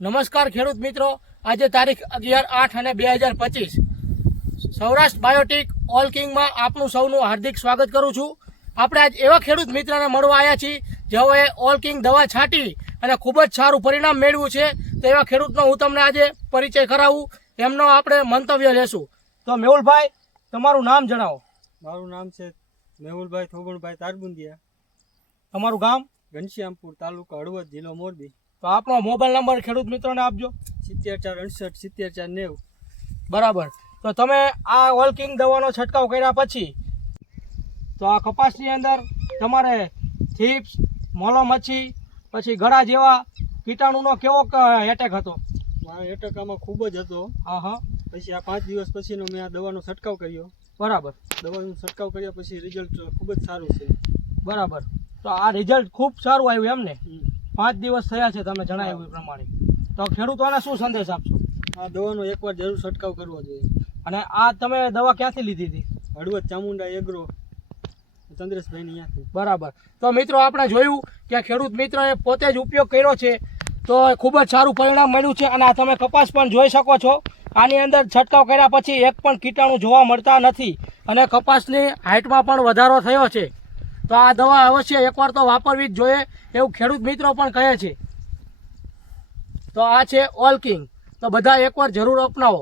નમસ્કાર ખેડૂત મિત્રો, આજે તારીખ 11/8/2025 સૌરાષ્ટ્ર બાયોટેક ઓલ કિંગમાં આપનું સૌનું હાર્દિક સ્વાગત કરું છું. આપણે આજ એવા ખેડૂત મિત્રને મળવા આવ્યા છીએ જેઓએ ઓલ કિંગ દવા છાંટી અને ખૂબ જ સારું પરિણામ મેળવ્યું છે. તો એવા ખેડૂતનો હું તમને આજે પરિચય કરાવું, એમનો આપણે મંતવ્ય લેશું. તો મેહુલભાઈ, તમારું નામ જણાવો. મારું નામ છે મેહુલભાઈ થોગણભાઈ તારબુંદિયા. તમારું ગામ? ઘનશ્યામપુર, તાલુકા હળવદ, જિલ્લો મોરબી. તો આપણો મોબાઈલ નંબર ખેડૂત મિત્રોને આપજો. 7468 બરાબર. તો તમે આ ઓલ કિંગ દવાનો છંટકાવ કર્યા પછી તો આ કપાસની અંદર તમારે થીપ્સ, મોલો મચ્છી, પછી ગળા જેવા કીટાણુનો કેવો એટેક હતો? મારા એટેક આમાં ખૂબ જ હતો. હા. પછી આ 5 દિવસ પછીનો મેં આ દવાનો છંટકાવ કર્યો. બરાબર. દવાનો છંટકાવ કર્યા પછી રિઝલ્ટ ખૂબ જ સારું છે. બરાબર. તો આ રિઝલ્ટ ખૂબ સારું આવ્યું એમને? 5 દિવસ થયા છે તમે જણાવ્યું એ પ્રમાણે. તો ખેડૂતોને શું સંદેશ આપશો? આ દવાનો એકવાર જરૂર છંટકાવ કરવો જોઈએ. અને આ તમે દવા ક્યાંથી લીધી હતી? હળવદ ચામુંડા એગ્રો, ચંદ્રેશભાઈની ત્યાંથી. બરાબર. તો મિત્રો, આપણે જોયું કે ખેડૂત મિત્રએ પોતે જ ઉપયોગ કર્યો છે તો ખૂબ જ સારું પરિણામ મળ્યું છે. અને આ તમે કપાસ પણ જોઈ શકો છો, આની અંદર છંટકાવ કર્યા પછી એક પણ કીટાણુ જોવા મળતા નથી અને કપાસની હાઇટમાં પણ વધારો થયો છે. તો આ દવા અવશ્ય એકવાર તો વાપરવી જ જોઈએ એવું ખેડૂત મિત્રો પણ કહે છે. તો આ છે ઓલ કિંગ. તો બધા એકવાર જરૂર અપનાવો.